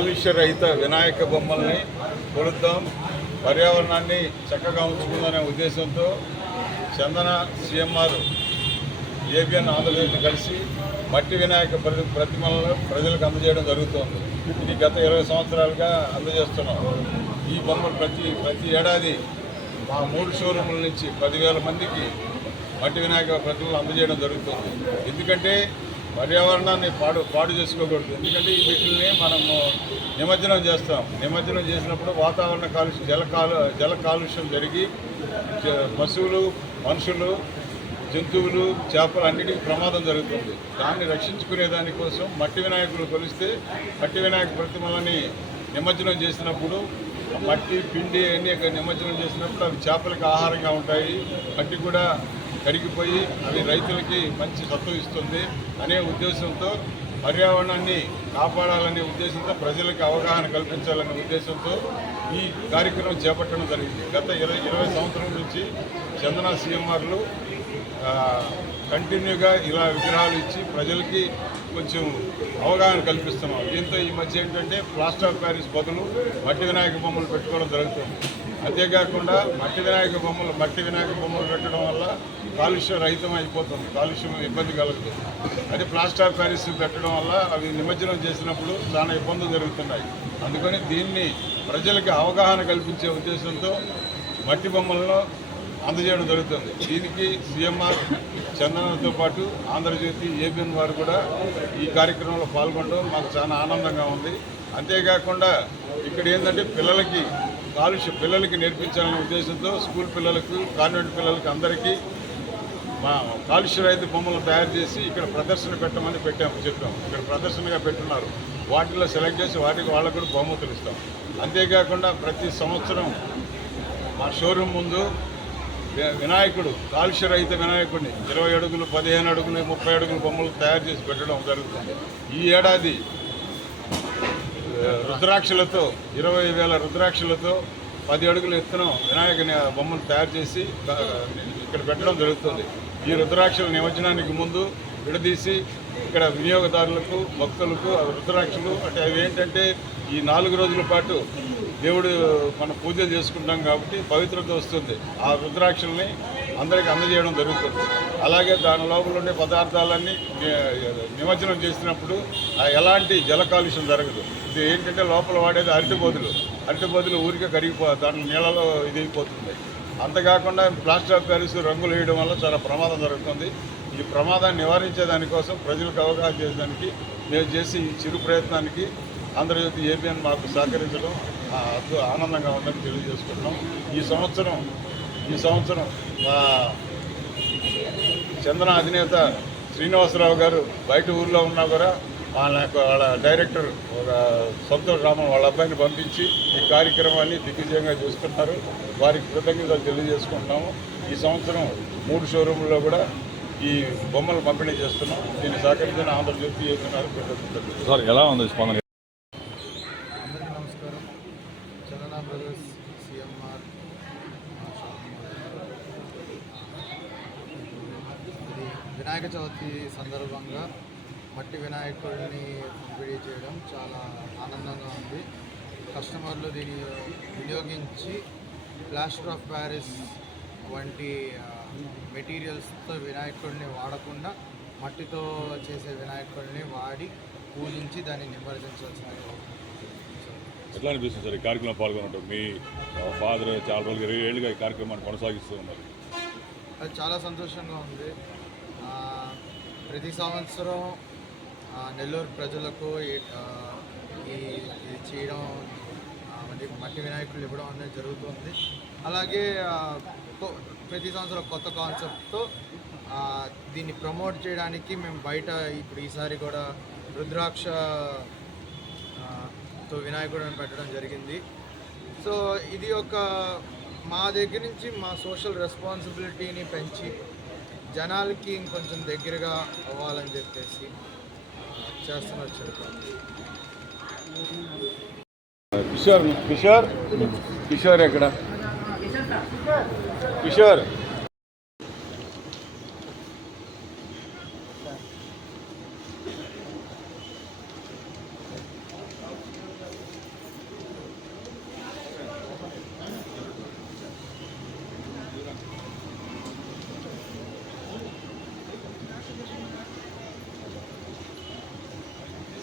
కాలుష్య రహిత వినాయక బొమ్మల్ని కొలుద్దాం. పర్యావరణాన్ని చక్కగా ఉంచుకుందనే ఉద్దేశంతో చందన సీఎంఆర్ ఏబిఎన్ ఆంధ్రప్రదేశ్ కలిసి మట్టి వినాయక ప్రతి ప్రతిమలను ప్రజలకు అందజేయడం జరుగుతోంది. ఇది గత ఇరవై సంవత్సరాలుగా అందజేస్తున్నాం. ఈ బొమ్మలు ప్రతి ప్రతి ఏడాది మా మూడు షోరూముల నుంచి పదివేల మందికి మట్టి వినాయక ప్రతిమలు అందజేయడం జరుగుతుంది. ఎందుకంటే పర్యావరణాన్ని పాడు పాడు చేసుకోకూడదు. ఎందుకంటే ఈ వీటిని మనము నిమజ్జనం చేస్తాం. నిమజ్జనం చేసినప్పుడు వాతావరణ కాలుష్యం జల కాలు జల కాలుష్యం జరిగి జ- పశువులు మనుషులు జంతువులు చేపలు అన్నిటికీ ప్రమాదం జరుగుతుంది. దాన్ని రక్షించుకునే దానికోసం మట్టి వినాయకులు కొలిస్తే మట్టి వినాయక ప్రతిమలని నిమజ్జనం చేసినప్పుడు మట్టి పిండి అన్ని నిమజ్జనం చేసినప్పుడు అవి చేపలకు ఆహారంగా ఉంటాయి. మట్టి కూడా కరిగిపోయి అవి రైతులకి మంచి సత్తు ఇస్తుంది అనే ఉద్దేశంతో పర్యావరణాన్ని కాపాడాలనే ఉద్దేశంతో ప్రజలకు అవగాహన కల్పించాలనే ఉద్దేశంతో ఈ కార్యక్రమం చేపట్టడం జరిగింది. గత ఇరవై ఇరవై సంవత్సరం నుంచి చందన సీఎంఆర్లు కంటిన్యూగా ఇలా విగ్రహాలు ఇచ్చి ప్రజలకి కొంచెం అవగాహన కల్పిస్తున్నాం. దీంతో ఈ మధ్య ఏంటంటే ప్లాస్టర్ ఆఫ్ ప్యారిస్ బదులు మట్టి వినాయక బొమ్మలు పెట్టుకోవడం జరుగుతుంది. అంతేకాకుండా మట్టి వినాయక బొమ్మలు మట్టి వినాయక బొమ్మలు పెట్టడం వల్ల కాలుష్యం రహితం అయిపోతుంది కాలుష్యం ఇబ్బంది కలుగుతుంది. అదే ప్లాస్టర్ ఆఫ్ ప్యారిస్ పెట్టడం వల్ల అవి నిమజ్జనం చేసినప్పుడు చాలా ఇబ్బందులు జరుగుతున్నాయి. అందుకని దీన్ని ప్రజలకు అవగాహన కల్పించే ఉద్దేశంతో మట్టి బొమ్మలను అందజేయడం జరుగుతుంది. దీనికి సీఎంఆర్ చందనంతో పాటు ఆంధ్రజ్యోతి ఏబిఎన్ వారు కూడా ఈ కార్యక్రమంలో పాల్గొనడం మాకు చాలా ఆనందంగా ఉంది. అంతేకాకుండా ఇక్కడ ఏంటంటే పిల్లలకి కాలుష్య పిల్లలకి నేర్పించాలనే ఉద్దేశంతో స్కూల్ పిల్లలకు కాన్వెంట్ పిల్లలకి అందరికీ మా కాలుష్య రహిత బొమ్మలు తయారు చేసి ఇక్కడ ప్రదర్శన పెట్టమని పెట్టాము చెప్పాము. ఇక్కడ ప్రదర్శనగా పెట్టున్నారు. వాటిలో సెలెక్ట్ చేసి వాటికి వాళ్ళకు కూడా బహుమతులు ఇస్తాం. అంతేకాకుండా ప్రతి సంవత్సరం మా షోరూమ్ ముందు వినాయకుడు కాలుష్య రహిత వినాయకుడిని ఇరవై అడుగులు పదిహేను అడుగులు ముప్పై అడుగులు బొమ్మలు తయారు చేసి పెట్టడం జరుగుతుంది. ఈ ఏడాది రుద్రాక్షలతో ఇరవై వేల రుద్రాక్షలతో పది అడుగుల ఎత్తున వినాయకుని బొమ్మను తయారు చేసి ఇక్కడ పెట్టడం జరుగుతుంది. ఈ రుద్రాక్షల నిమజ్జనానికి ముందు విడదీసి ఇక్కడ వినియోగదారులకు భక్తులకు ఆ రుద్రాక్షలు అంటే అవి ఏంటంటే ఈ నాలుగు రోజుల పాటు దేవుడు మన పూజలు చేసుకుంటాం కాబట్టి పవిత్రత వస్తుంది. ఆ రుద్రాక్షల్ని అందరికీ అందజేయడం జరుగుతుంది. అలాగే దాని లోపల ఉండే పదార్థాలన్నీ నిమజ్జనం చేసినప్పుడు ఎలాంటి జల కాలుష్యం జరగదు. ఇది ఏంటంటే లోపల వాడేది అరటి బోధులు అరటి బోధులు ఊరికే కరిగిపో దాని నీళ్ళలో ఇది అయిపోతుంది అంతకాకుండా ప్లాస్టర్ ఆఫ్ ప్యారిస్ రంగులు వేయడం వల్ల చాలా ప్రమాదం జరుగుతుంది. ఈ ప్రమాదాన్ని నివారించే దానికోసం ప్రజలకు అవగాహన చేసేదానికి మేము చేసి ఈ చిరు ప్రయత్నానికి ఆంధ్రజ్యోతి ఏబిఎన్ మాకు సహకరించడం ఆనందంగా ఉందని తెలియజేసుకుంటున్నాం. ఈ సంవత్సరం ఈ సంవత్సరం మా చందన అధినేత శ్రీనివాసరావు గారు బయట ఊర్లో ఉన్నా కూడా వాళ్ళ యొక్క వాళ్ళ డైరెక్టర్ ఒక సంతోష్ రామన్ వాళ్ళ అబ్బాయిని పంపించి ఈ కార్యక్రమాన్ని దిగ్విజయంగా చూసుకున్నారు వారికి కృతజ్ఞతలు తెలియజేసుకుంటున్నాము. ఈ సంవత్సరం మూడు షోరూంలో కూడా ఈ బొమ్మలు పంపిణీ చేస్తున్నాం. దీన్ని సహకరించిన ఆంధ్రజ్యోతి చేస్తున్నారు. సార్ ఎలా ఉంది స్పందన అందరికీ నమస్కారం చందన బ్రదర్స్ సిఎంఆర్ ఇది వినాయక చవితి సందర్భంగా మట్టి వినాయకుడిని పంపిణీ చేయడం చాలా ఆనందంగా ఉంది. కస్టమర్లు దీన్ని వినియోగించి ప్లాస్టర్ ఆఫ్ ప్యారిస్ వంటి మెటీరియల్స్తో వినాయకుడిని వాడకుండా మట్టితో చేసే వినాయకుడిని వాడి పూజించి దాన్ని నిమజ్జించాల్సిందిగా ఎట్లా అనిపిస్తుంది సార్ ఈ కార్యక్రమం పాల్గొనడం మీ ఫాదర్ చాలా రోజులు ఇరవై ఏళ్ళుగా ఈ కార్యక్రమాన్ని కొనసాగిస్తూ ఉన్నారు. అది చాలా సంతోషంగా ఉంది. ప్రతి సంవత్సరం నెల్లూరు ప్రజలకు ఈ- ఇది చేయడం మళ్ళీ మట్టి వినాయకులు ఇవ్వడం అనేది జరుగుతుంది. అలాగే ప్రతి సంవత్సరం కొత్త కాన్సెప్ట్తో దీన్ని ప్రమోట్ చేయడానికి మేము బయట ఇప్పుడు ఈసారి కూడా రుద్రాక్ష తో వినాయకుడిని పెట్టడం జరిగింది. సో ఇది ఒక మా దగ్గర నుంచి మా సోషల్ రెస్పాన్సిబిలిటీని పెంచి జనాలకి ఇంకొంచెం దగ్గరగా అవ్వాలని చెప్పేసి చేస్తున్న వచ్చారు కిషోర్ కిషోర్? కిషోర్ ఎక్కడ? కిషోర్?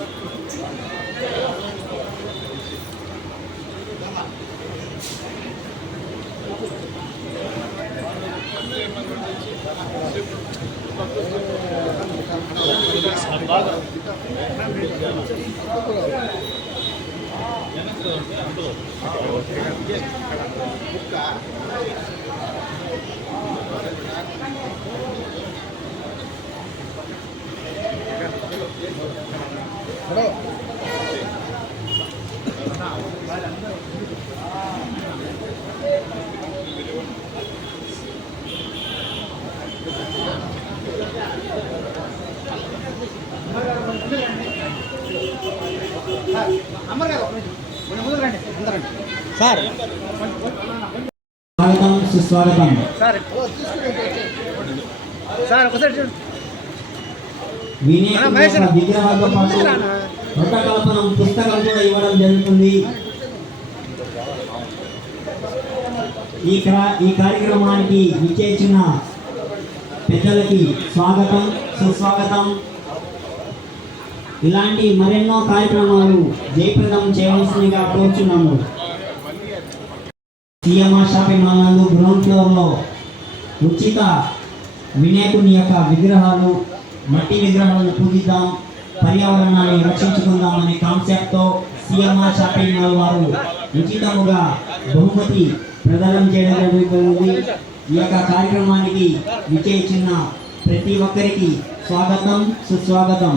అది ఇస్తానండి పో స్వాగతం సుస్వాగతం. సార్ ఒకసారి చూడు వినాయకుడి విగ్రహాలతో పాటు పుస్తకం కూడా ఇవ్వడం జరుగుతుంది. ఈ ఈ కార్యక్రమానికి విచ్చేసిన పెద్దలకి స్వాగతం సుస్వాగతం. ఇలాంటి మరెన్నో కార్యక్రమాలు జయప్రదం చేయవలసిందిగా కోరుచున్నాము. సిఎంఆర్ షాపింగ్ మాల్ నందు గ్రౌండ్ ఫ్లోర్లో ఉచిత వినాయకుని యొక్క విగ్రహాలు మట్టి విగ్రహాలను పూజిద్దాం పర్యావరణాన్ని రక్షించుకుందాం అనే కాన్సెప్ట్తో సిఎంఆర్ షాపింగ్ మాల్ వారు ఉచితముగా బహుమతి ప్రదానం చేయడం జరుగుతుంది. ఈ యొక్క కార్యక్రమానికి విచ్చేసిన ప్రతి ఒక్కరికి స్వాగతం సుస్వాగతం.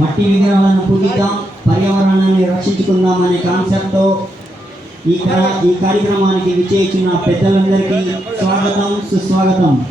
మట్టి విగ్రహాలను పూజిద్దాం పర్యావరణాన్ని రక్షించుకుందాం అనే కాన్సెప్ట్తో ఈ ఈ కార్యక్రమానికి విచ్చేసిన పెద్దలందరికీ స్వాగతం సుస్వాగతం.